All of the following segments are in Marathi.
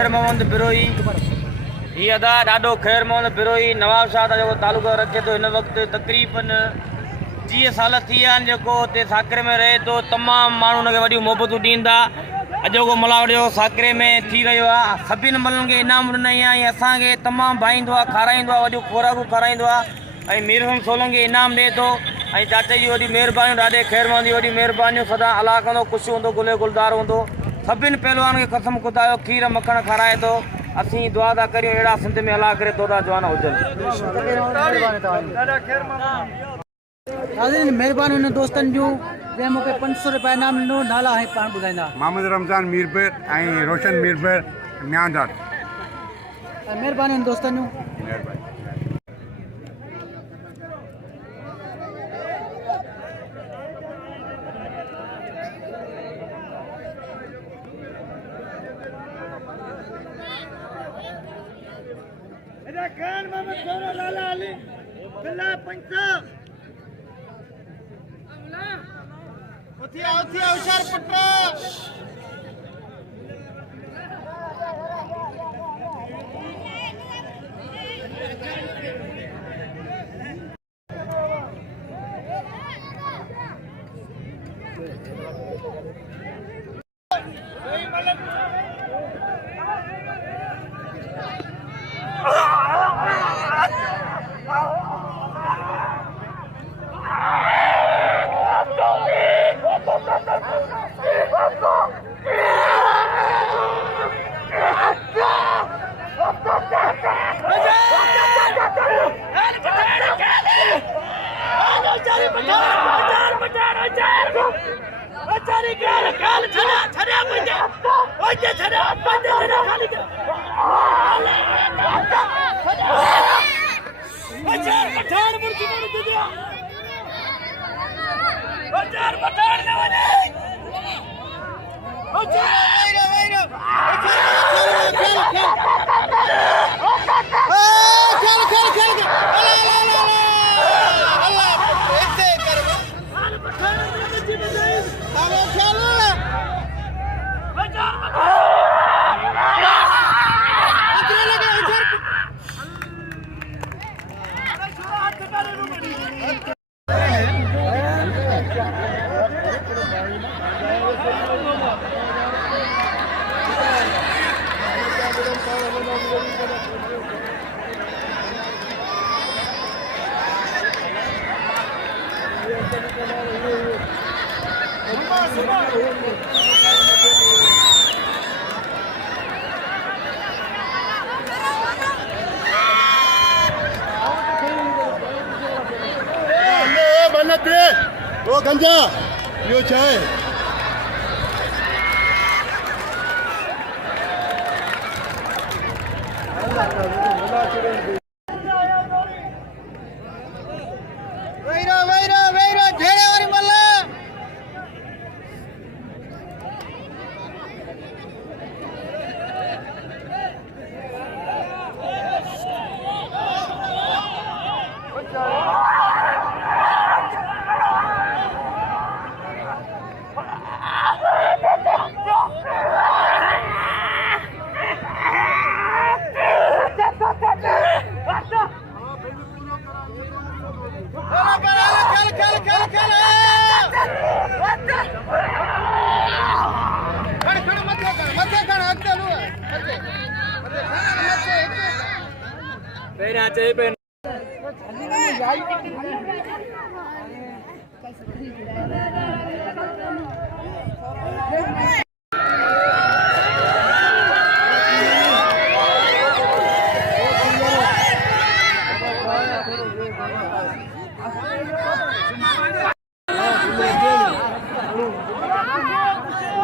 खैर मोहम्मद बिरोई ये अदा ॾाढो खैर मोहम्मद बिरोई नवाब शाह जो तालुको रखे तो इन वक्त तकरीबन 30 साल थी विया आहिनि जेको हिते साकरे में रहे तो तमामु माण्हू हुनखे वॾियूं मोहबतूं ॾींदा। अॼोको मलावड़ जो साकरे में थी रहियो आहे। सभिनि मलनि खे इनाम ॾिनई आहे ऐं असांखे तमामु भाईंदो आहे, खाराईंदो आहे, वॾियूं खोराकूं खाराईंदो आहे ऐं मीरसन सोलंगी इनाम ॾिए थो। ऐं चाचा जी वॾी महिरबानियूं, ॾाढे खैर मोहम्मद जी वॾी महिरबानियूं, सदा अला कंदो, ख़ुशि हूंदो, गुले गुलदार हूंदो। सभिनि पहलवान खे कसम खुदायो खीर मखण खाराए थो। असीं दुआ था करियूं अहिड़ा सिंध में अला करे तोड़ा जवान हुजनि। महिरबानी हुन दोस्तनि जूं जंहिं मूंखे 500 रुपया इनाम ॾिनो। नाला ऐं पाण ॿुधाईंदा। मोहम्मद रमज़ान मीरपेर ऐं रोशन मीरपेर म्यांदार। महिरबानी हुन दोस्तनि जूं। खान मोहम्मद शोरो लाला अली बिल्ला पंचा उथिया उथिया होशियार पुट ओ गंजा यो चाय वैरा झेड़े वारी मल्ला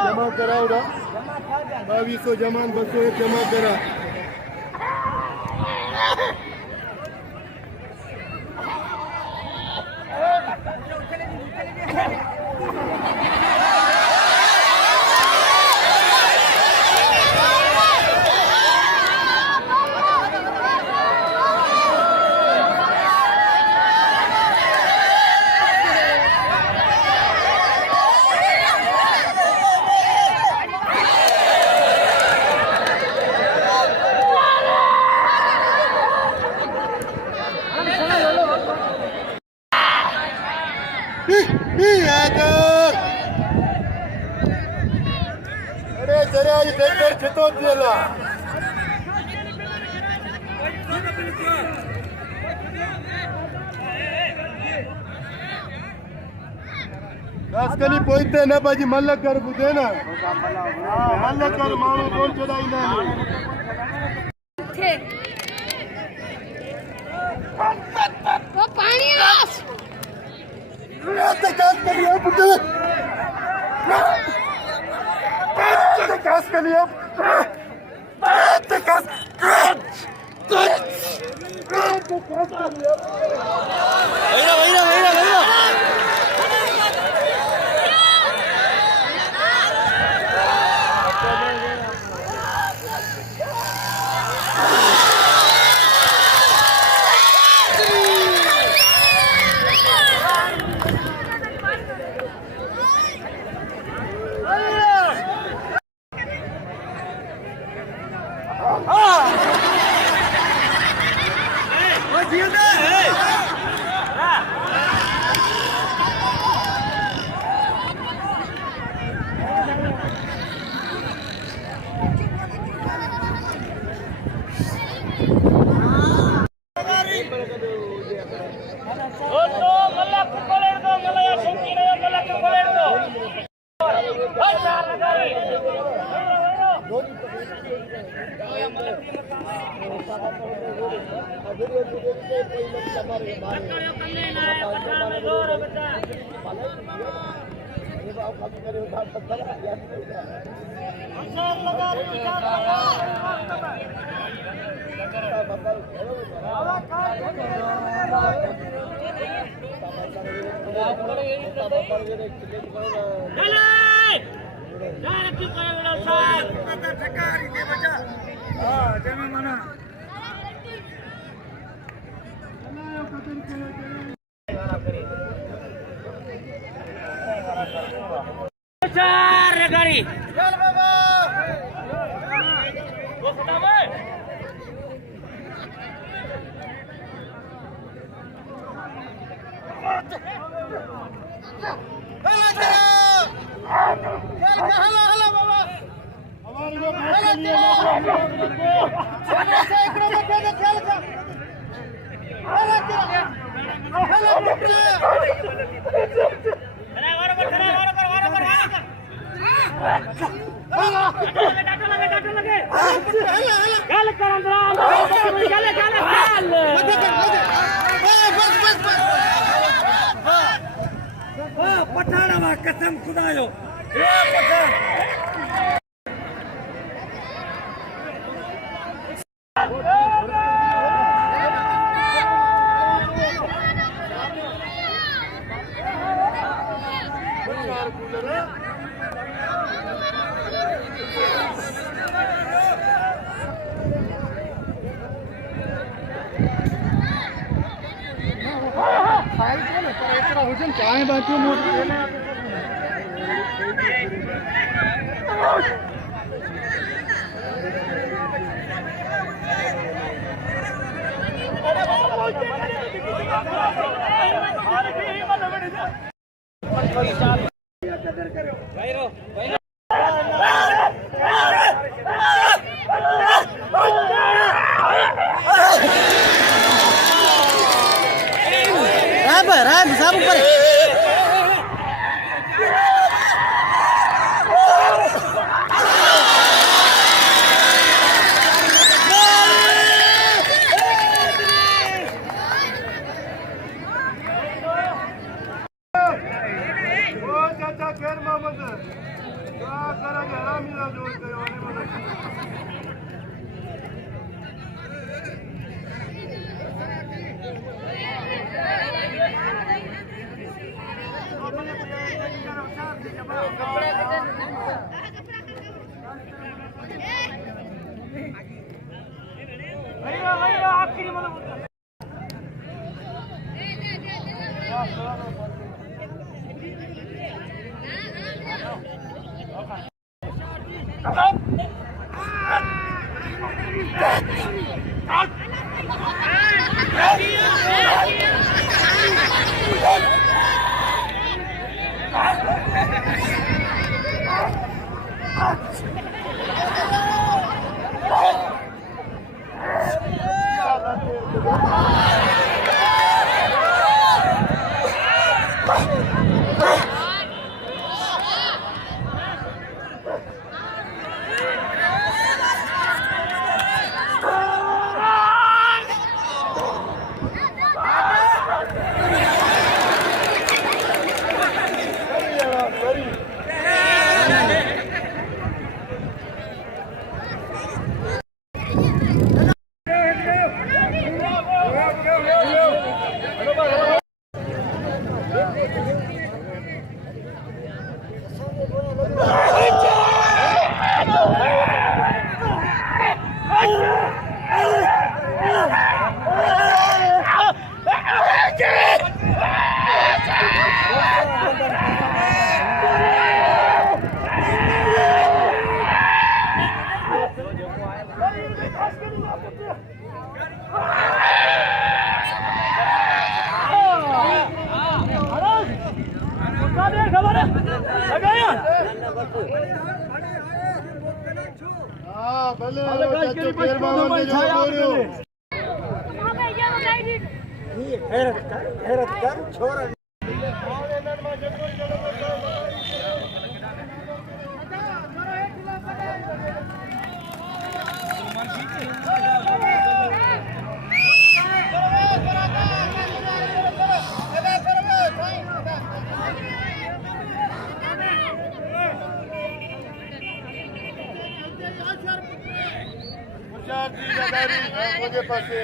जमा कराओ 2200 जमान 201 जमा करा। तो चला खशकली पोइते न बाजी मलकर बुधे ना मलकर मानो कोन चढ़ाई ना वो पानी रस खशकली अब खशकली अब Ligari. पठान कसम खुदायो चाय बाकी साहब ऊपर हाँ भले चाचो पेहलवान ने जो बोलियो मुझे पासे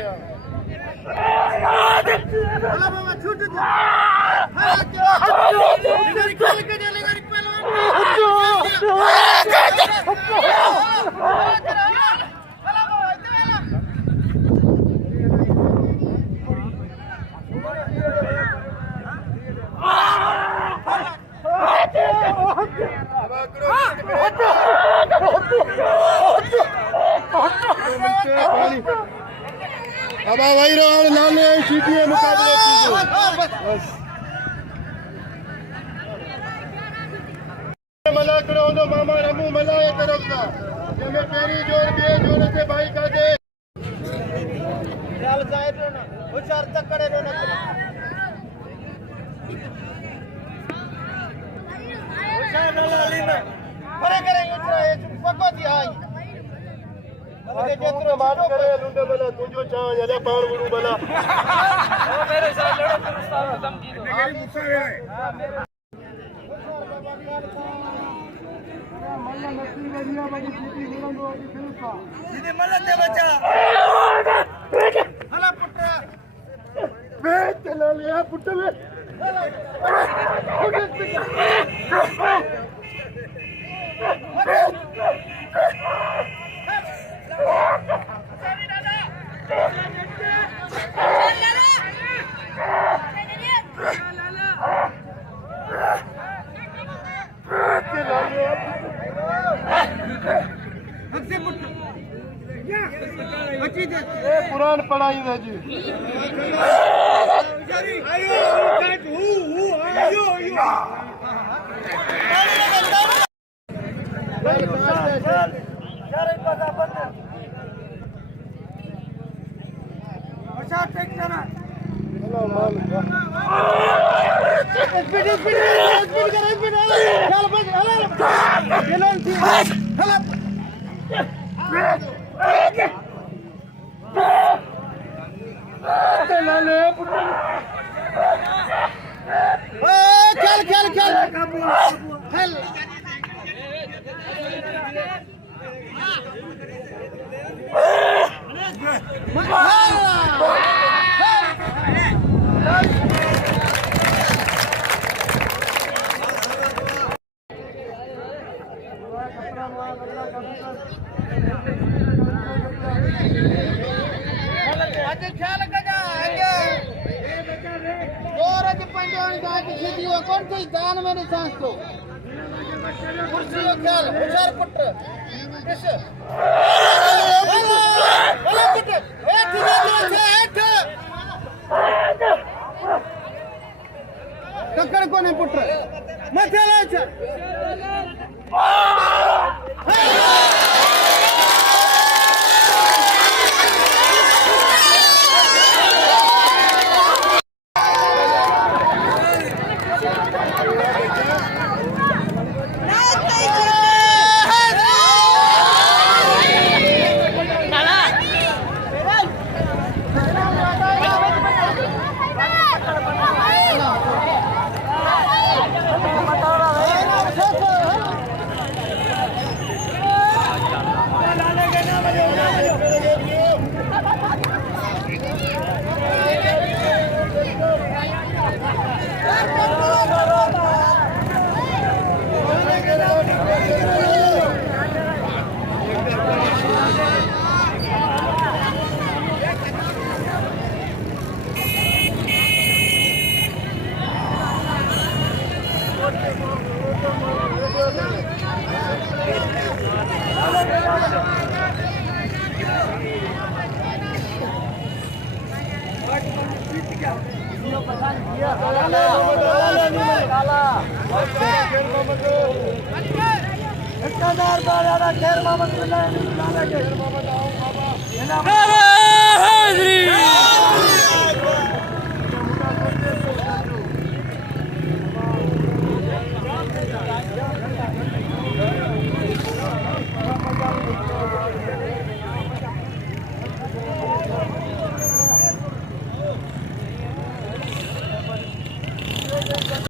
अब वही रहा लाने शीडी मुकाबले बस मलाखड़ो नो मामा रमू मलाए तरफ का जमे पेरी जोर बे जोर से भाई का दे ख्याल साइड रो ना होशियार तकड़े रो ना होशियार लाली में करे करे पको दी आई जेतिरो बात करे लुंडे भला तुंहिंजो चां जॾहिं पाण गुरू भला मेरे साथ लड़ो फिर उस्ताद खत्म की दो मेरी मुझसे है मल्ला नसीब एरिया बड़ी छुट्टी मिलंदो अॼु फिर सा सीधे मल्ला ते बचा हला पुट वे चला लिया पुट वे कुरान पढ़ाई था जी दान में निशान को कुर्सी ख्याल होशियार पुट इस पुट ककड़ को नहीं पुट मथे ले चल 1000 रुपया खैर मोहम्मद बिल्ला के बाबा हाज़री